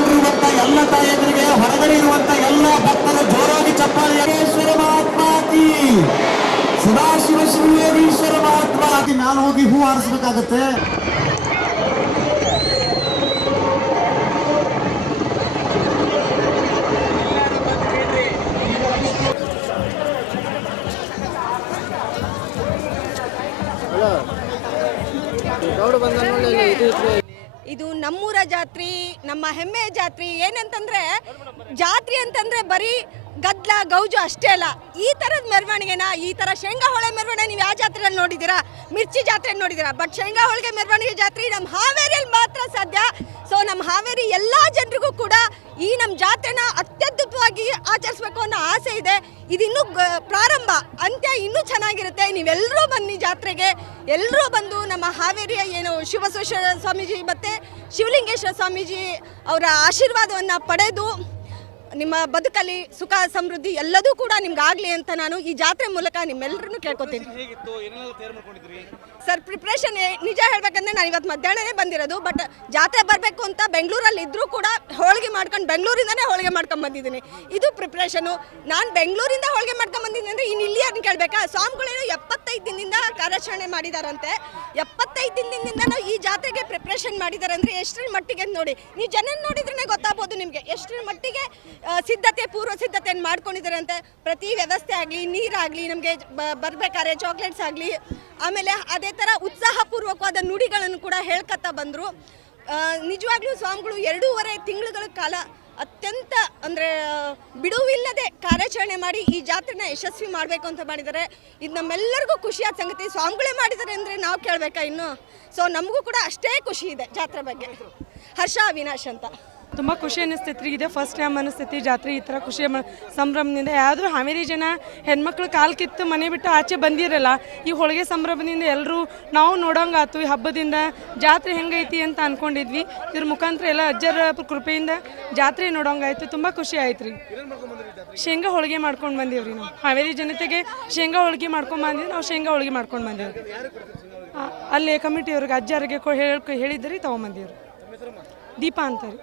ಪಾಲ್ಗೊಂಡಿರುವಂತ ಎಲ್ಲ ತಾಯಂದರಿಗೆ, ಹೊರಗಡೆ ಇರುವಂತ ಎಲ್ಲ ಭಕ್ತರ ಜೋರಾಗಿ ಚಪ್ಪಾಳೆ. ಯೋಗೇಶ್ವರ ಮಹಾತ್ಮ ಕಿ, ಸದಾಶಿವ ಶಿವಯೋಗೀಶ್ವರ ಮಹಾತ್ಮ ಕಿ. ನಾನು ಹೋಗಿ ಹೂ ಹಾರಿಸ್ಬೇಕಾಗತ್ತೆ. ಇದು ನಮ್ಮೂರ ಜಾತ್ರೆ, ನಮ್ಮ ಹೆಮ್ಮೆಯ ಜಾತ್ರೆ. ಏನಂತಂದ್ರೆ ಜಾತ್ರೆ ಅಂತಂದ್ರೆ ಬರೀ ಗದ್ಲ ಗೌಜು ಅಷ್ಟೇ ಅಲ್ಲ, ಈ ಥರದ ಮೆರವಣಿಗೆನ, ಈ ಥರ ಶೇಂಗಾ ಹೋಳಿಗೆ ಮೆರವಣಿಗೆ ನೀವು ಯಾವ ಜಾತ್ರೆಯಲ್ಲಿ ನೋಡಿದ್ದೀರಾ? ಮಿರ್ಚಿ ಜಾತ್ರೆ ನೋಡಿದ್ದೀರಾ? ಬಟ್ ಶೇಂಗಾ ಹೋಳಿಗೆ ಮೆರವಣಿಗೆ ಜಾತ್ರೆ ನಮ್ಮ ಹಾವೇರಿಯಲ್ಲಿ ಮಾತ್ರ ಸಾಧ್ಯ. ಸೊ ನಮ್ಮ ಹಾವೇರಿ ಎಲ್ಲ ಜನರಿಗೂ ಕೂಡ ಈ ನಮ್ಮ ಜಾತ್ರೆನ ಅತ್ಯದ್ಭುತವಾಗಿ ಆಚರಿಸಬೇಕು ಅನ್ನೋ ಆಸೆ ಇದೆ. ಇದಿನ್ನೂ ಪ್ರಾರಂಭ, ಅಂತ್ಯ ಇನ್ನೂ ಚೆನ್ನಾಗಿರುತ್ತೆ. ನೀವೆಲ್ಲರೂ ಬನ್ನಿ ಜಾತ್ರೆಗೆ, ಎಲ್ಲರೂ ಬಂದು ನಮ್ಮ ಹಾವೇರಿಯ ಏನು ಶಿವಸೇಶ್ವರ ಸ್ವಾಮೀಜಿ ಮತ್ತು ಶಿವಲಿಂಗೇಶ್ವರ ಸ್ವಾಮೀಜಿ ಅವರ ಆಶೀರ್ವಾದವನ್ನು ಪಡೆದು ನಿಮ್ಮ ಬದುಕಲ್ಲಿ ಸುಖ ಸಮೃದ್ಧಿ ಎಲ್ಲದೂ ಕೂಡ ನಿಮ್ಗಾಗಲಿ ಅಂತ ನಾನು ಈ ಜಾತ್ರೆ ಮೂಲಕ ನಿಮ್ಮೆಲ್ಲರನ್ನು ಕೇಳ್ಕೊತೀನಿ. ಸರ್, ಪ್ರಿಪ್ರೇಷನ್ ನಿಜ ಹೇಳ್ಬೇಕಂದ್ರೆ ನಾನು ಇವತ್ತು ಮಧ್ಯಾಹ್ನನೇ ಬಂದಿರೋದು. ಬಟ್ ಜಾತ್ರೆ ಬರಬೇಕು ಅಂತ ಬೆಂಗಳೂರಲ್ಲಿ ಇದ್ದರೂ ಕೂಡ ಹೋಳಿಗೆ ಮಾಡ್ಕೊಂಡು ಬೆಂಗಳೂರಿಂದನೇ ಹೋಳಿಗೆ ಮಾಡ್ಕೊಂಡು ಬಂದಿದ್ದೀನಿ. ಇದು ಪ್ರಿಪ್ರೇಷನು. ನಾನು ಬೆಂಗಳೂರಿಂದ ಹೋಳಿಗೆ ಮಾಡ್ಕೊಂಡು ಬಂದಿದ್ದೀನಿ ಅಂದರೆ ಇನ್ನು ಇಲ್ಲಿ ಅದನ್ನು ಕೇಳಬೇಕಾ? ಸ್ವಾಮಿಗಳೇನು 75 ದಿನದಿಂದ ಕಾರ್ಯಾಚರಣೆ ಮಾಡಿದಾರಂತೆ. 75 ದಿನದಿಂದನೂ ಈ ಜಾತ್ರೆಗೆ ಪ್ರಿಪ್ರೇಷನ್ ಮಾಡಿದ್ದಾರೆ ಅಂದರೆ ಎಷ್ಟರ ಮಟ್ಟಿಗೆ ನೋಡಿ. ನೀವು ಜನ ನೋಡಿದ್ರೇ ಗೊತ್ತಾಗ್ಬೋದು ನಿಮಗೆ ಎಷ್ಟರ ಮಟ್ಟಿಗೆ ಪೂರ್ವ ಸಿದ್ಧತೆಯನ್ನು ಮಾಡ್ಕೊಂಡಿದ್ದಾರೆ ಅಂತ. ಪ್ರತಿ ವ್ಯವಸ್ಥೆ ಆಗಲಿ, ನೀರಾಗಲಿ, ನಮಗೆ ಬರಬೇಕಾದ್ರೆ ಚಾಕ್ಲೇಟ್ಸ್ ಆಗಲಿ, ಆಮೇಲೆ ಅದೇ ಥರ ಉತ್ಸಾಹಪೂರ್ವಕವಾದ ನುಡಿಗಳನ್ನು ಕೂಡ ಹೇಳ್ಕೊತಾ ಬಂದರು. ನಿಜವಾಗ್ಲೂ ಸ್ವಾಮಿಗಳು 2.5 ತಿಂಗಳುಗಳ ಕಾಲ ಅತ್ಯಂತ ಅಂದರೆ ಬಿಡುವಿಲ್ಲದೆ ಕಾರ್ಯಾಚರಣೆ ಮಾಡಿ ಈ ಜಾತ್ರೆನ ಯಶಸ್ವಿ ಮಾಡಬೇಕು ಅಂತ ಮಾಡಿದ್ದಾರೆ. ಇದು ನಮ್ಮೆಲ್ಲರಿಗೂ ಖುಷಿಯಾದ ಸಂಗತಿ. ಸ್ವಾಮಿಗಳೇ ಮಾಡಿದ್ದಾರೆ ಅಂದರೆ ನಾವು ಕೇಳಬೇಕಾ ಇನ್ನು? ಸೊ ನಮಗೂ ಕೂಡ ಅಷ್ಟೇ ಖುಷಿ ಇದೆ ಜಾತ್ರೆ ಬಗ್ಗೆ. ಹರ್ಷ ಅವಿನಾಶ್ ಅಂತ. ತುಂಬ ಖುಷಿ ಅನ್ನಿಸ್ತೈತ್ರಿ. ಇದೆ ಫಸ್ಟ್ ಟೈಮ್ ಅನ್ನಿಸ್ತೈತಿ ಜಾತ್ರೆ ಈ ಥರ ಖುಷಿ ಸಂಭ್ರಮದಿಂದ. ಯಾವ್ದಾದ್ರು ಹಾವೇರಿ ಜನ ಹೆಣ್ಮಕ್ಳು ಕಾಲು ಕಿತ್ತು ಮನೆ ಬಿಟ್ಟು ಆಚೆ ಬಂದಿರಲ್ಲ. ಈ ಹೋಳಿಗೆ ಸಂಭ್ರಮದಿಂದ ಎಲ್ಲರೂ ನಾವು ನೋಡೋಂಗಾತು. ಈ ಹಬ್ಬದಿಂದ ಜಾತ್ರೆ ಹೆಂಗೈತಿ ಅಂತ ಅಂದ್ಕೊಂಡಿದ್ವಿ. ಇದ್ರ ಮುಖಾಂತರ ಎಲ್ಲ ಅಜ್ಜರ ಕೃಪೆಯಿಂದ ಜಾತ್ರೆ ನೋಡೋಂಗಾಯ್ತು. ತುಂಬ ಖುಷಿ ಆಯ್ತು ರೀ. ಶೇಂಗಾ ಹೋಳಿಗೆ ಮಾಡ್ಕೊಂಡು ಬಂದೀವ್ರಿ. ನಾವು ಹಾವೇರಿ ಜನತೆಗೆ ಶೇಂಗಾ ಹೋಳಿಗೆ ಮಾಡ್ಕೊಂಡು ಬಂದಿವಿ. ನಾವು ಶೇಂಗಾ ಹೋಳಿಗೆ ಮಾಡ್ಕೊಂಡು ಬಂದೀವಿ. ಅಲ್ಲಿ ಕಮಿಟಿಯವ್ರಿಗೆ ಅಜ್ಜರಿಗೆ ಹೇಳಿದ್ರಿ ತೊಗೊಂಬಂದೀವ್ರಿ. ದೀಪಾ ಅಂತಾರೆ.